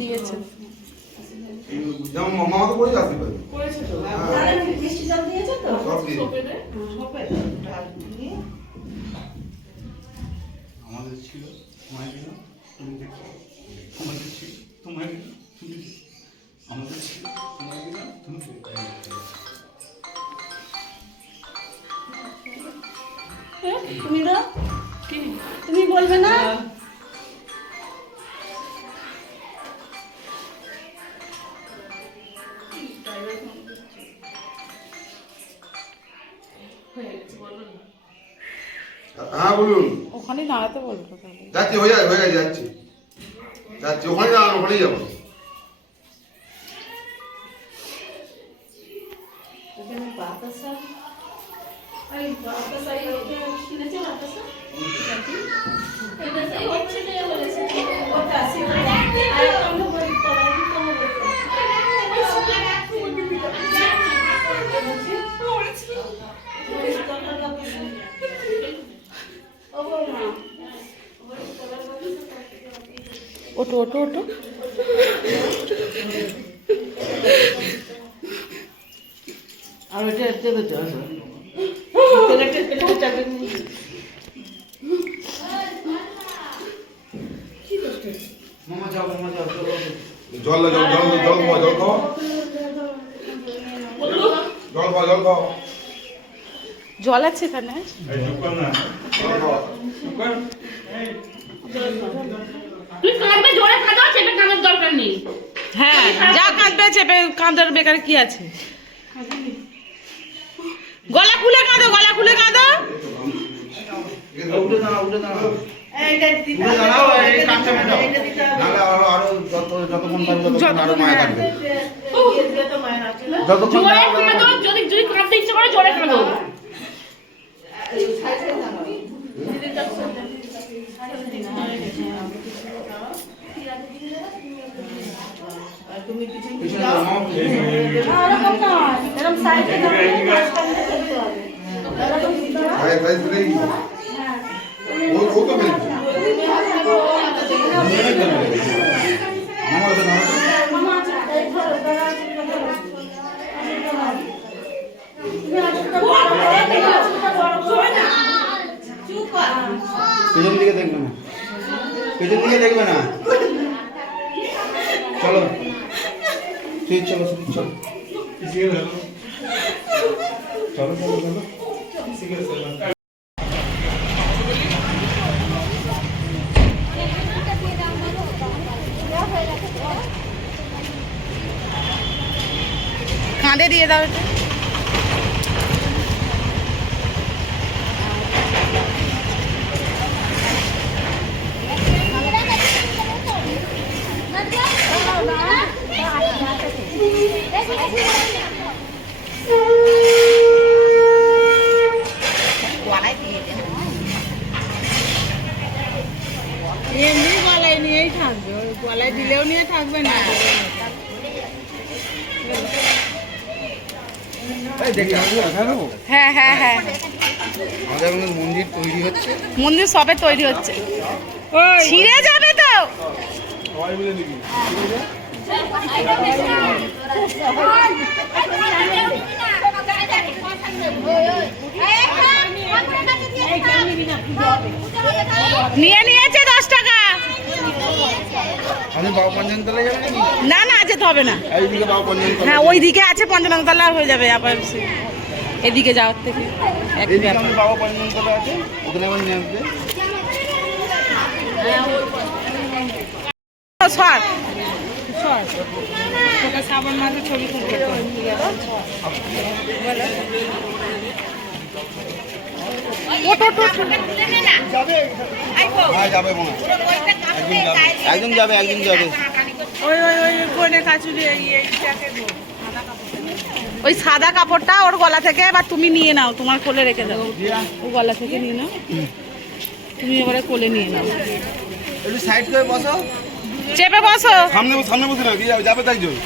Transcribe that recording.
দিয়েছে মামা তো পড়ে যাচ্ছে করেছে তো মিষ্টি জল দিয়েছে তো সোপে দে সোপে আমাদের ছিল মায়ের দিন তুমি দেখো আমাদের ছিল তোমার দিন তুমি আমাদের ছিল তোমার দিন তুমি তুমি দাও তুমি বলবে না হ্যাঁ বলুন ওখানে দাঁড়াতে বলবো যাচ্ছি হয়ে গেছে যাচ্ছি যাচ্ছি ওখানে দাঁড়ানো ওখানেই যাবো এখানে বাতাসা এই বাতাসা কিনেছে বাতাসা এটা সেই হচ্ছে না বলেছে ওটা আছে আর আমরা বলি তোরা কি তোমার ওটো ওটো ওটো আর ওটা দেবে তো মামা যাও জল জল জল জল খাও জল খাও জল খাও জল খাও জল আছে এখানে তুই কাঁদবে জোরে কাঁদো চেপে কাঁদার দরকার নেই হ্যাঁ যা কাঁদবে চেপে কাঁদার বেকার কি আছে গলা খুলে কাঁদো গলা খুলে কাঁদো উঠে দাঁড়াও এইটা দিতে দাঁড়াও এই কাঁচা মেটাও নালে আরো যতক্ষণ পারবে ততক্ষণ আরো মায়া কাটবে দিয়ে তো মায়ের আছে না যতক্ষণ জোরে কাঁদো যদি যদি কাঁদতে ইচ্ছে করে জোরে কাঁদো তুমি পিছন পিছনে যাও মামা এরকম না এরকম সাইডে করতে হবে এরকম দিতে হবে ভাই ভাই তুই ও তো বলছি মামা ওটা নাও মামা আচ্ছা এই ধরো দাঁড়া পেছন দিকে দেখবে না পেছন দিকে দেখবে না চলো তুই চলো চলো চলো চলো চলো কাঁধে দিয়ে দাও এটা এমনি গলায় নিয়েই থাকবে গলায় দিলেও নিয়ে থাকবে না হ্যাঁ হ্যাঁ হ্যাঁ আমাদের মন্দির তৈরি হচ্ছে মন্দির সবে তৈরি হচ্ছে ছিঁড়ে যাবে তো নিয়ে নিয়েছে 10 টাকা আমি বাবু পঞ্চানতলায় যাবেন নাকি না না যেতে হবে না এইদিকে বাবু পঞ্চানতলা হ্যাঁ ওইদিকে আছে পঞ্চনাংতলা হয়ে যাবে আবার এদিকে যাওয়ার থেকে একই এইদিকে ব্যাপার আমি বাবু পঞ্চানতলা আছে ওখানে আমার নিয়ে আসবে সর সর তোকে শ্রাবণ মাসে ছবি তুলতে হ্যাঁ যাবে মনে একদিন যাবে একদিন যাবে ওই ওই ওই কোণে কাচুরি এইটাকে দো, ওই সাদা কাপড়টা ওর গলা থেকে এবার তুমি নিয়ে নাও, তোমার কোলে রেখে দাও, ও গলা থেকে নিয়ে নাও, তুমি এবারে কোলে নিয়ে নাও, একটু সাইড করে বসো। চেপে বসো। সামনে বসে না, যাবে তাই জন্য।